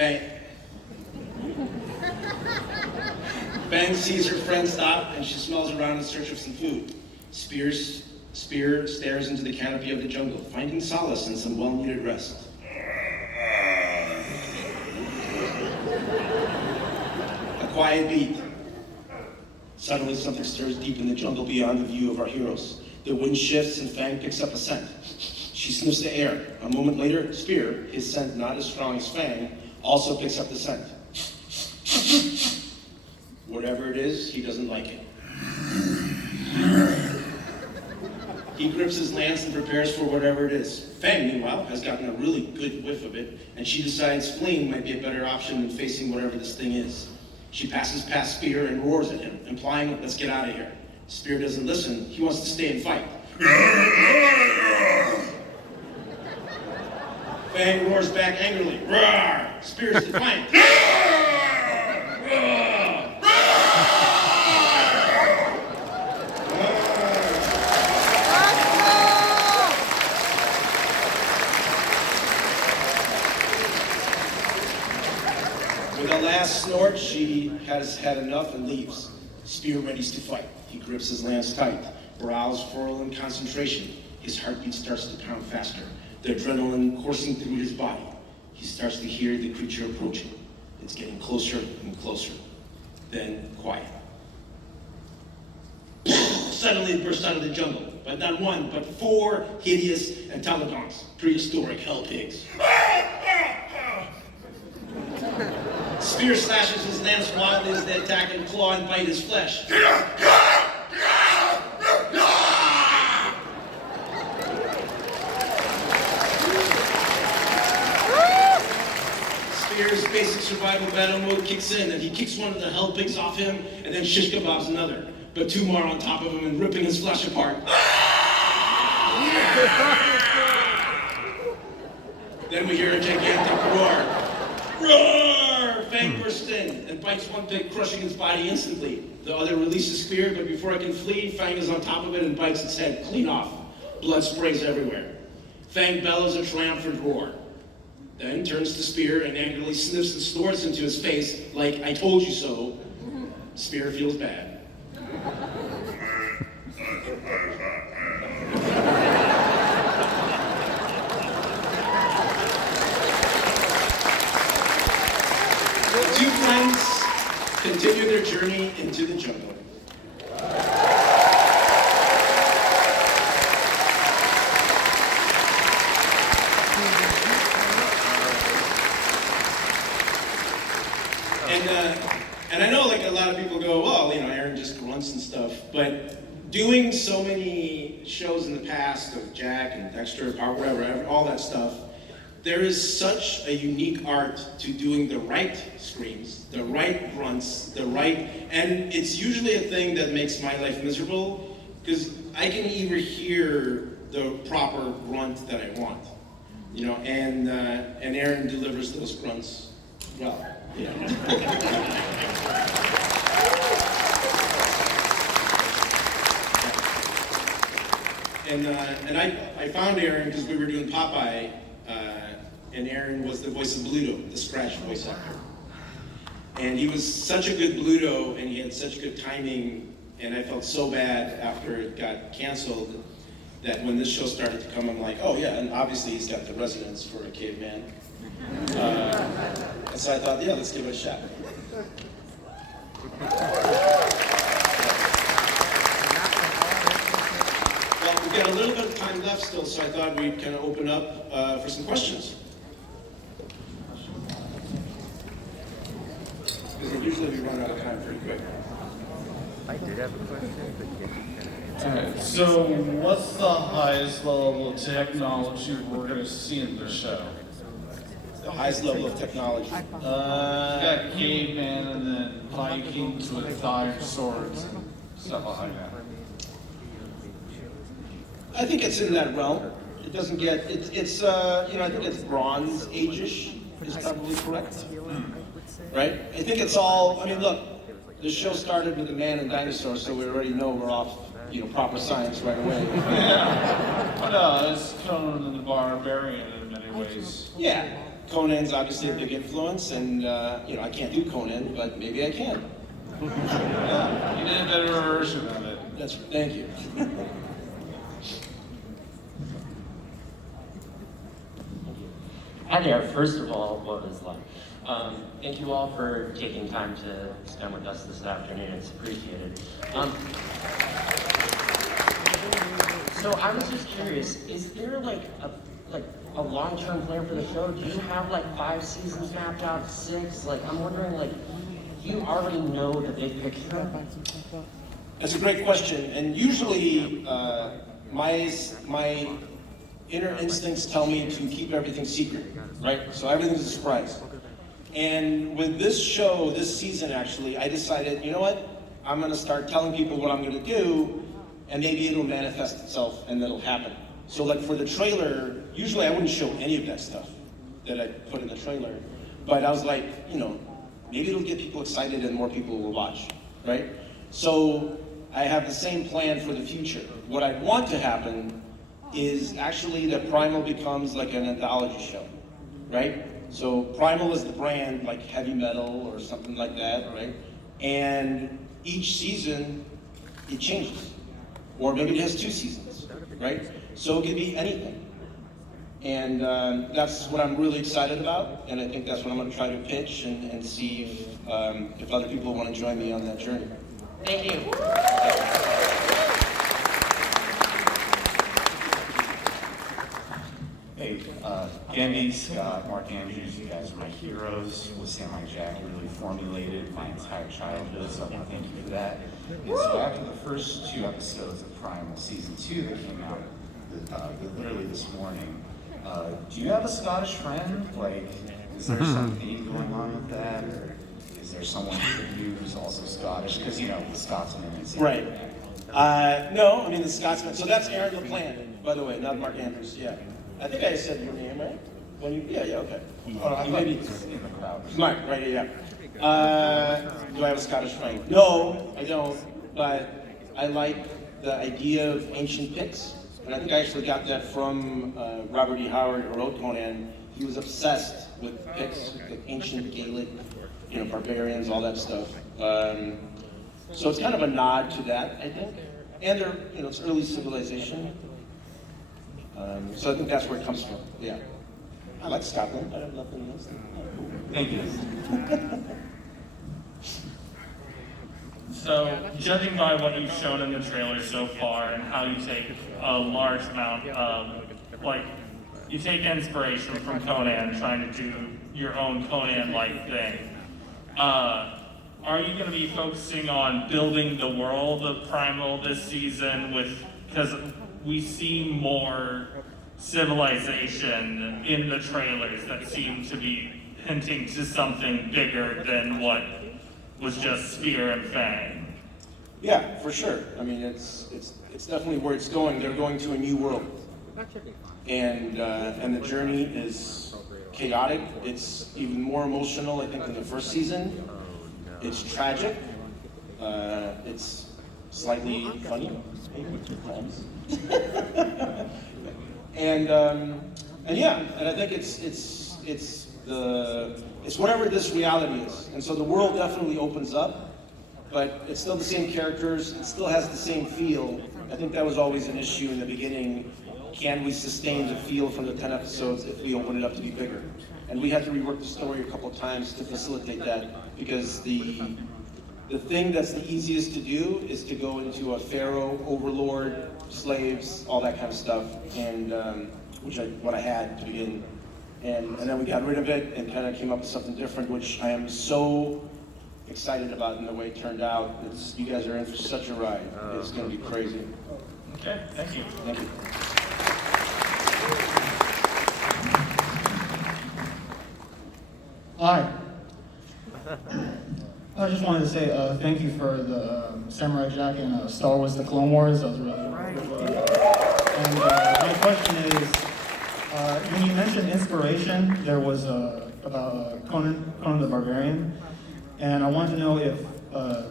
Bang. Bang sees her friend stop, and she smells around in search of some food. Spear stares into the canopy of the jungle, finding solace in some well-needed rest. A quiet beat. Suddenly, something stirs deep in the jungle beyond the view of our heroes. The wind shifts, and Fang picks up a scent. She sniffs the air. A moment later, Spear, his scent not as strong as Fang, also picks up the scent. Whatever it is, he doesn't like it. He grips his lance and prepares for whatever it is. Fang, meanwhile, has gotten a really good whiff of it, and she decides fleeing might be a better option than facing whatever this thing is. She passes past Spear and roars at him, implying, let's get out of here. Spear doesn't listen. He wants to stay and fight. Fang roars back angrily. Roar! Spear's defiant. With a last snort, she has had enough and leaves. Spear readies to fight. He grips his lance tight, brows furrow in concentration. His heartbeat starts to pound faster, the adrenaline coursing through his body. He starts to hear the creature approaching. It's getting closer and closer. Then quiet. Suddenly it bursts out of the jungle, but not one, but 4 hideous entelodons, prehistoric hell pigs. Spear slashes his lance wildly as they attack and claw and bite his flesh. Spear's basic survival battle mode kicks in, and he kicks one of the hell pigs off him, and then shish kebabs another. But 2 more on top of him and ripping his flesh apart. Then we hear a gigantic roar. Roar! Fang bursts in and bites one pig, crushing its body instantly. The other releases Spear, but before it can flee, Fang is on top of it and bites its head clean off. Blood sprays everywhere. Fang bellows a triumphant roar. Then turns to Spear and angrily sniffs and snorts into his face like, I told you so. Spear feels bad. The 2 friends continue their journey into the jungle. And I know, like, a lot of people go, well, you know, Aaron just grunts and stuff, but doing so many shows in the past of Jack and Dexter, Power, whatever, all that stuff, there is such a unique art to doing the right screams, the right grunts, and it's usually a thing that makes my life miserable, because I can either hear the proper grunt that I want, you know, and Aaron delivers those grunts well. Yeah. And I found Aaron because we were doing Popeye, and Aaron was the voice of Bluto, the scratch voice actor. And he was such a good Bluto, and he had such good timing, and I felt so bad after it got canceled that when this show started to come, I'm like, oh yeah, and obviously he's got the resonance for a caveman. And so I thought, yeah, let's give it a shot. Well, we've got a little bit of time left still, so I thought we'd kind of open up for some questions. Because usually we run out of time pretty quick. I did have a question, but Alright, so what's the highest level of technology we're going to see in the show? The highest level of technology. You got caveman and then Vikings with iron swords and stuff like that. I think it's in that realm. It doesn't get, it's you know, I think it's Bronze Age-ish is probably correct. Right? I think it's all, I mean, look, the show started with a man and dinosaurs, so we already know we're off, you know, proper science right away. Yeah. But it's Conan the Barbarian in many ways. Yeah. Conan's obviously a big influence, and I can't do Conan, but maybe I can. Yeah, you did a better version of it. Thank you. Hi there. First of all, what was like? Thank you all for taking time to spend with us this afternoon. It's appreciated. So I was just curious, is there like a long-term plan for the show? Do you have like 5 seasons mapped out, 6? Like I'm wondering, like, do you already know the big picture? That's a great question, and usually my inner instincts tell me to keep everything secret, right? So everything's a surprise. And with this show, this season actually, I decided, you know what? I'm gonna start telling people what I'm gonna do, and maybe it'll manifest itself and it'll happen. So like for the trailer, usually I wouldn't show any of that stuff that I put in the trailer, but I was like, maybe it'll get people excited and more people will watch, right? So I have the same plan for the future. What I want to happen is actually that Primal becomes like an anthology show, right? So Primal is the brand, like heavy metal or something like that, right? And each season, it changes. Or maybe it has 2 seasons, right? So it could be anything. And that's what I'm really excited about, and I think that's what I'm gonna try to pitch and see if other people wanna join me on that journey. Thank you. Hey, Genndy, Scott, Mark Andrews, you guys are my heroes. With Samurai Jack, really formulated my entire childhood, so I want to thank you for that. And so after the first 2 episodes of Primal Season 2 that came out literally this morning, do you have a Scottish friend? Like, is there some theme going on with that? Or is there someone for you who's also Scottish? Because, the Scotsman is... Right. No, I mean the Scotsman. So that's Aaron LaPlante, by the way, not Mark Andrews, yeah. I think I said your name, right? Yeah, okay. Maybe it's in the crowd. Mark, right, yeah. Do I have a Scottish friend? No, I don't, but I like the idea of ancient picts. And I think I actually got that from Robert E. Howard, who wrote Conan. He was obsessed with picts, with ancient Gaelic, barbarians, all that stuff. So it's kind of a nod to that, I think. And they're, it's early civilization. So I think that's where it comes from, yeah. I like Scotland, I have nothing against it. Thank you. So, judging by what you've shown in the trailer so far and how you take a large amount of, you take inspiration from Conan, trying to do your own Conan-like thing, are you going to be focusing on building the world of Primal this season because we see more civilization in the trailers that seem to be hinting to something bigger than what was just spear and fang? Yeah, for sure. I mean, it's definitely where it's going. They're going to a new world, and the journey is chaotic. It's even more emotional, I think, than the first season. It's tragic. It's slightly funny, maybe at times. and I think it's whatever this reality is. And so the world definitely opens up, but it's still the same characters. It still has the same feel. I think that was always an issue in the beginning. Can we sustain the feel from the 10 episodes if we open it up to be bigger? And we had to rework the story a couple of times to facilitate that, because the thing that's the easiest to do is to go into a pharaoh, overlord, slaves, all that kind of stuff, and what I had to begin. And then we got rid of it and kind of came up with something different, which I am so excited about in the way it turned out. You guys are in for such a ride. It's going to be crazy. Okay, thank you. Thank you. Hi. I just wanted to say thank you for the Samurai Jack and Star Wars: The Clone Wars. That was really good. And my question is, when you mentioned inspiration, there was about Conan the Barbarian, and I wanted to know if a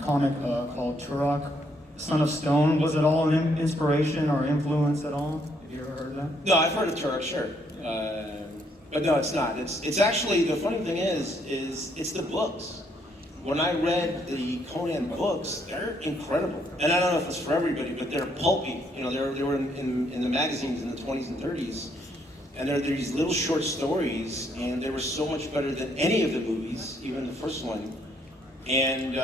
comic called Turok, Son of Stone, was it all an inspiration or influence at all? Have you ever heard of that? No, I've heard of Turok, sure. But no, it's not. It's actually, the funny thing is it's the books. When I read the Conan books, they're incredible. And I don't know if it's for everybody, but they're pulpy. You know, they were in the magazines in the 20s and 30s. And they're these little short stories, and they were so much better than any of the movies, even the first one. And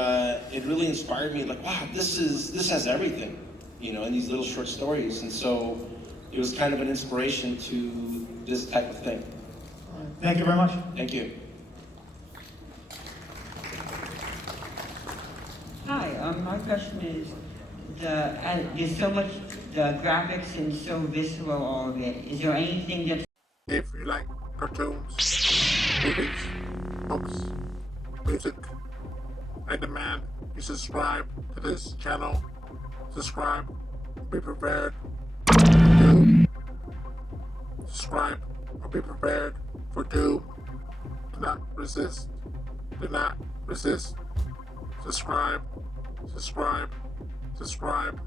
it really inspired me, like, wow, this has everything, you know, in these little short stories. And so it was kind of an inspiration to this type of thing. Thank you very much. Thank you. Hi, my question is, there's so much, the graphics and so visceral, all of it. Is there anything that's If you like cartoons, movies, books, music, I demand you subscribe to this channel. Subscribe, be prepared for doom. Subscribe or be prepared for doom. Do not resist. Do not resist. Subscribe, subscribe, subscribe.